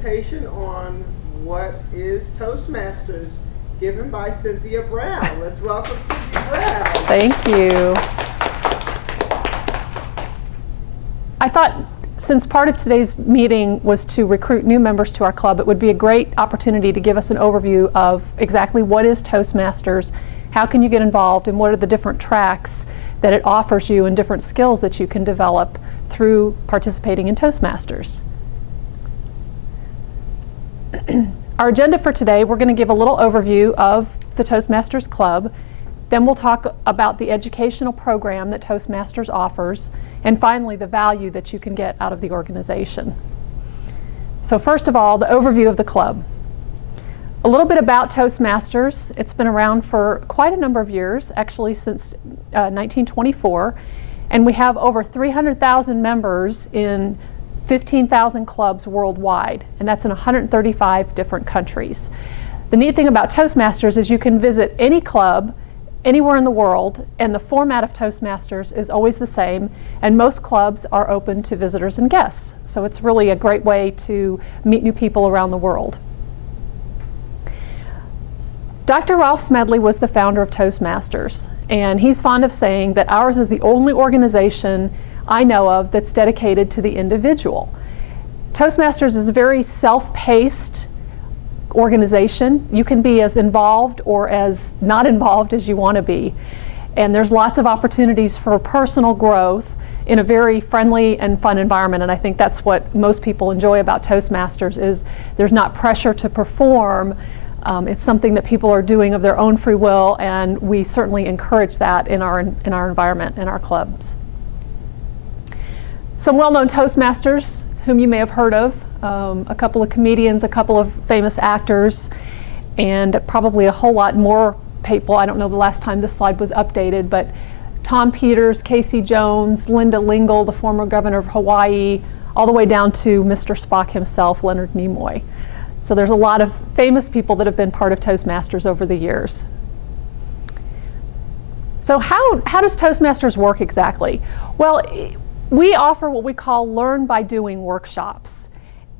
presentation on what is Toastmasters, given by Cynthia Brown. Let's welcome Cynthia Brown. Thank you. I thought since part of today's meeting was to recruit new members to our club, it would be a great opportunity to give us an overview of exactly what is Toastmasters, how can you get involved, and what are the different tracks that it offers you and different skills that you can develop through participating in Toastmasters. Our agenda for today, we're going to give a little overview of the Toastmasters Club. Then we'll talk about the educational program that Toastmasters offers, and finally the value that you can get out of the organization. So first of all, the overview of the club. A little bit about Toastmasters. It's been around for quite a number of years, actually since 1924, and we have over 300,000 members in 15,000 clubs worldwide, and that's in 135 different countries. The neat thing about Toastmasters is you can visit any club anywhere in the world, and the format of Toastmasters is always the same, and most clubs are open to visitors and guests. So it's really a great way to meet new people around the world. Dr. Ralph Smedley was the founder of Toastmasters, and he's fond of saying that ours is the only organization I know of that's dedicated to the individual. Toastmasters is a very self-paced organization. You can be as involved or as not involved as you want to be. And there's lots of opportunities for personal growth in a very friendly and fun environment. And I think that's what most people enjoy about Toastmasters is there's not pressure to perform. It's something that people are doing of their own free will, and we certainly encourage that in our environment, in our clubs. Some well-known Toastmasters whom you may have heard of. A couple of comedians, a couple of famous actors, and probably a whole lot more people. I don't know the last time this slide was updated, but Tom Peters, Casey Jones, Linda Lingle, the former governor of Hawaii, all the way down to Mr. Spock himself, Leonard Nimoy. So there's a lot of famous people that have been part of Toastmasters over the years. So how does Toastmasters work exactly? Well, we offer what we call Learn by Doing workshops.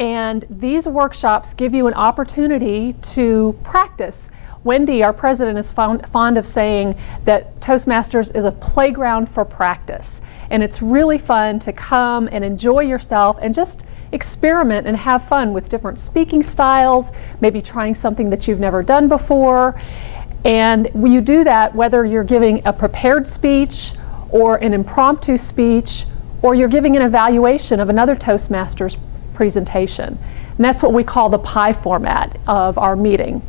And these workshops give you an opportunity to practice. Wendy, our president, is fond of saying that Toastmasters is a playground for practice. And it's really fun to come and enjoy yourself and just experiment and have fun with different speaking styles, maybe trying something that you've never done before. And when you do that, whether you're giving a prepared speech or an impromptu speech, or you're giving an evaluation of another Toastmasters presentation. And that's what we call the pie format of our meeting.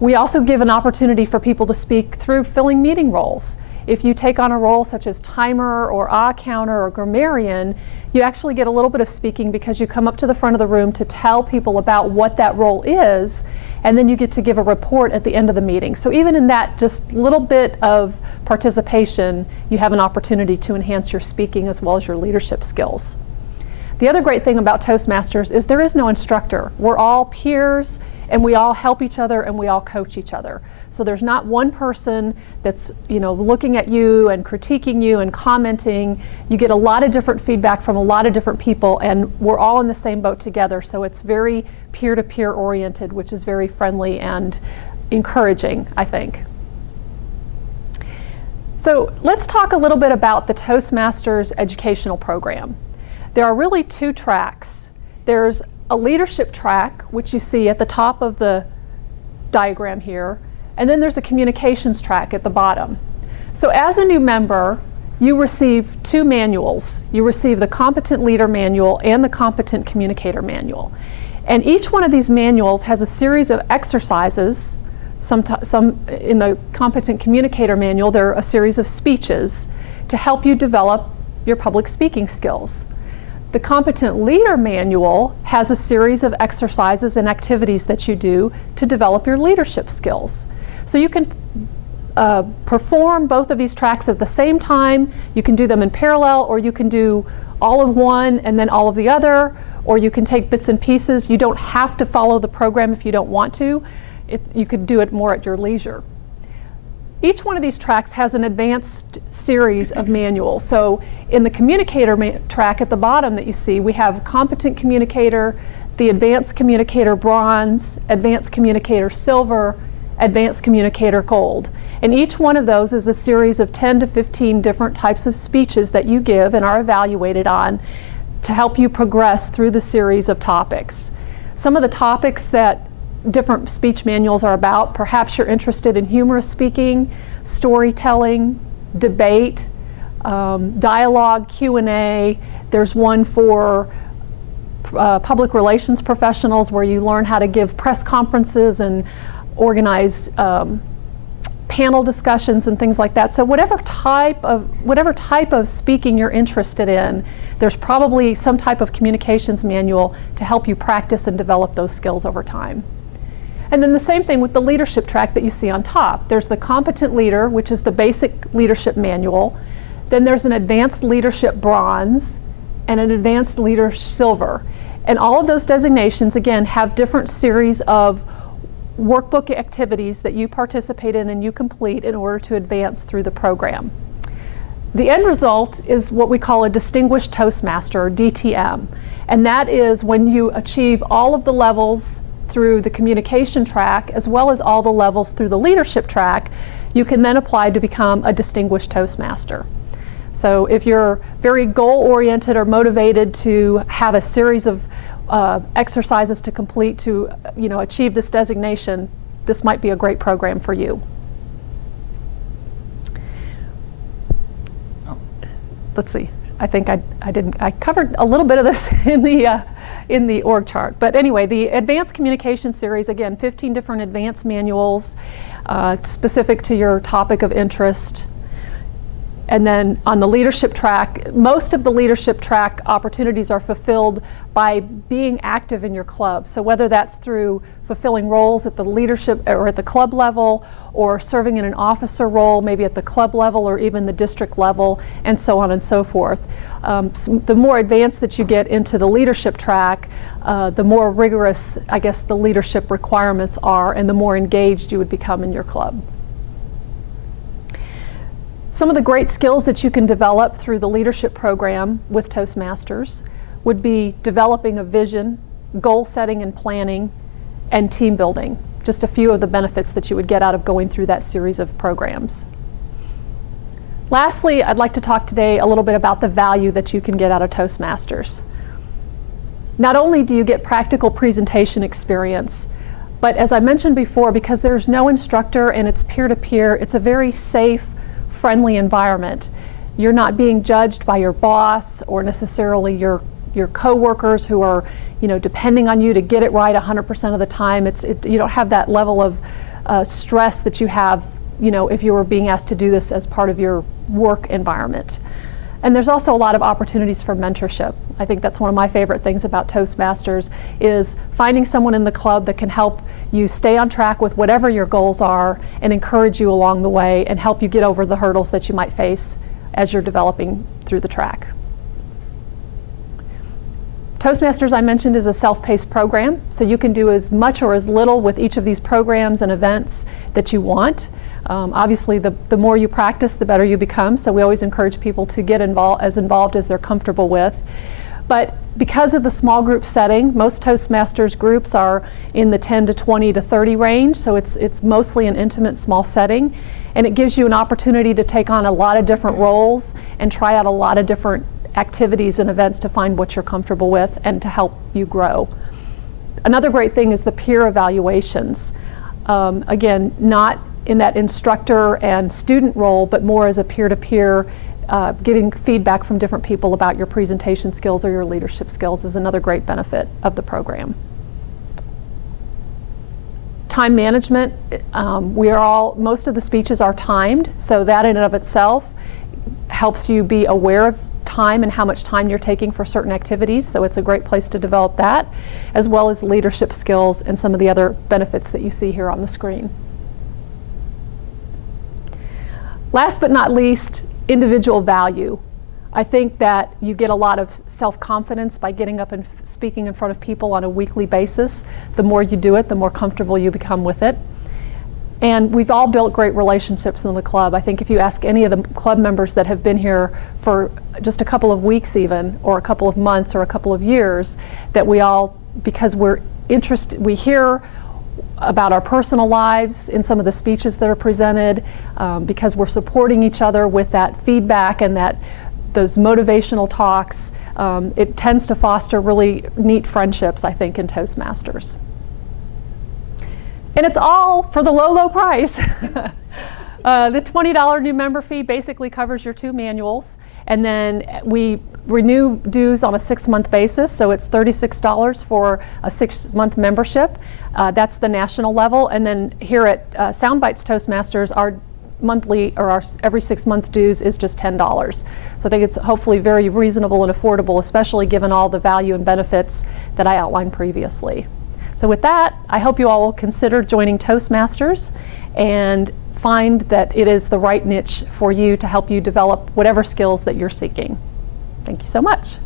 We also give an opportunity for people to speak through filling meeting roles. If you take on a role such as timer or counter or grammarian, you actually get a little bit of speaking because you come up to the front of the room to tell people about what that role is, and then you get to give a report at the end of the meeting. So even in that just little bit of participation, you have an opportunity to enhance your speaking as well as your leadership skills. The other great thing about Toastmasters is there is no instructor. We're all peers, and we all help each other, and we all coach each other. So there's not one person that's looking at you and critiquing you and commenting. You get a lot of different feedback from a lot of different people, and we're all in the same boat together. So it's very peer-to-peer oriented, which is very friendly and encouraging, I think. So let's talk a little bit about the Toastmasters educational program. There are really two tracks. There's a leadership track, which you see at the top of the diagram here, and then there's a communications track at the bottom. So as a new member, you receive two manuals. You receive the Competent Leader Manual and the Competent Communicator Manual. And each one of these manuals has a series of exercises. Some in the Competent Communicator Manual, there are a series of speeches to help you develop your public speaking skills. The Competent Leader Manual has a series of exercises and activities that you do to develop your leadership skills. So you can perform both of these tracks at the same time. You can do them in parallel, or you can do all of one and then all of the other, or you can take bits and pieces. You don't have to follow the program if you don't want to. You could do it more at your leisure. Each one of these tracks has an advanced series of manuals. So in the communicator track at the bottom that you see, we have competent communicator, the Advanced Communicator Bronze, Advanced Communicator Silver, Advanced Communicator Gold. And each one of those is a series of 10 to 15 different types of speeches that you give and are evaluated on to help you progress through the series of topics. Some of the topics that different speech manuals are about, perhaps you're interested in humorous speaking, storytelling, debate, dialogue, Q&A. There's one for public relations professionals where you learn how to give press conferences and organize panel discussions and things like that. So whatever type of speaking you're interested in, there's probably some type of communications manual to help you practice and develop those skills over time. And then the same thing with the leadership track that you see on top. There's the Competent Leader, which is the basic leadership manual. Then there's an Advanced Leadership Bronze and an Advanced Leader Silver. And all of those designations, again, have different series of workbook activities that you participate in and you complete in order to advance through the program. The end result is what we call a Distinguished Toastmaster, or DTM. And that is when you achieve all of the levels through the communication track, as well as all the levels through the leadership track, you can then apply to become a Distinguished Toastmaster. So if you're very goal-oriented or motivated to have a series of exercises to complete to achieve this designation, this might be a great program for you. Let's see. I think I covered a little bit of this in the org chart. But anyway, the Advanced Communication Series, again, 15 different advanced manuals specific to your topic of interest. And then on the leadership track, most of the leadership track opportunities are fulfilled by being active in your club. So whether that's through fulfilling roles at the leadership or at the club level, or serving in an officer role, maybe at the club level or even the district level, and so on and so forth. The more advanced that you get into the leadership track, the more rigorous, I guess, the leadership requirements are, and the more engaged you would become in your club. Some of the great skills that you can develop through the leadership program with Toastmasters would be developing a vision, goal setting and planning, and team building. Just a few of the benefits that you would get out of going through that series of programs. Lastly, I'd like to talk today a little bit about the value that you can get out of Toastmasters. Not only do you get practical presentation experience, but as I mentioned before, because there's no instructor and it's peer-to-peer, it's a very safe, friendly environment. You're not being judged by your boss or necessarily your coworkers who are, depending on you to get it right 100% of the time. You don't have that level of stress that you have, if you were being asked to do this as part of your work environment. And there's also a lot of opportunities for mentorship. I think that's one of my favorite things about Toastmasters is finding someone in the club that can help you stay on track with whatever your goals are and encourage you along the way and help you get over the hurdles that you might face as you're developing through the track. Toastmasters, I mentioned, is a self-paced program, so you can do as much or as little with each of these programs and events that you want. Obviously, the more you practice, the better you become, so we always encourage people to get involved as they're comfortable with. But because of the small group setting, most Toastmasters groups are in the 10 to 20 to 30 range, so it's mostly an intimate small setting, and it gives you an opportunity to take on a lot of different roles and try out a lot of different activities and events to find what you're comfortable with and to help you grow. Another great thing is the peer evaluations. Again, not in that instructor and student role, but more as a peer-to-peer, giving feedback from different people about your presentation skills or your leadership skills is another great benefit of the program. Time management, most of the speeches are timed, so that in and of itself helps you be aware of time and how much time you're taking for certain activities, so it's a great place to develop that, as well as leadership skills and some of the other benefits that you see here on the screen. Last but not least, individual value. I think that you get a lot of self-confidence by getting up and speaking in front of people on a weekly basis. The more you do it, the more comfortable you become with it. And we've all built great relationships in the club. I think if you ask any of the club members that have been here for just a couple of weeks even, or a couple of months or a couple of years, that we all because we're interested, we hear about our personal lives in some of the speeches that are presented, because we're supporting each other with that feedback and those motivational talks. It tends to foster really neat friendships, I think, in Toastmasters. And it's all for the low, low price. The $20 new member fee basically covers your 2 manuals, and then we renew dues on a 6-month basis, so it's $36 for a 6-month membership. That's the national level, and then here at Soundbites Toastmasters, our monthly or our every 6-month dues is just $10. So I think it's hopefully very reasonable and affordable, especially given all the value and benefits that I outlined previously. So with that, I hope you all will consider joining Toastmasters and find that it is the right niche for you to help you develop whatever skills that you're seeking. Thank you so much.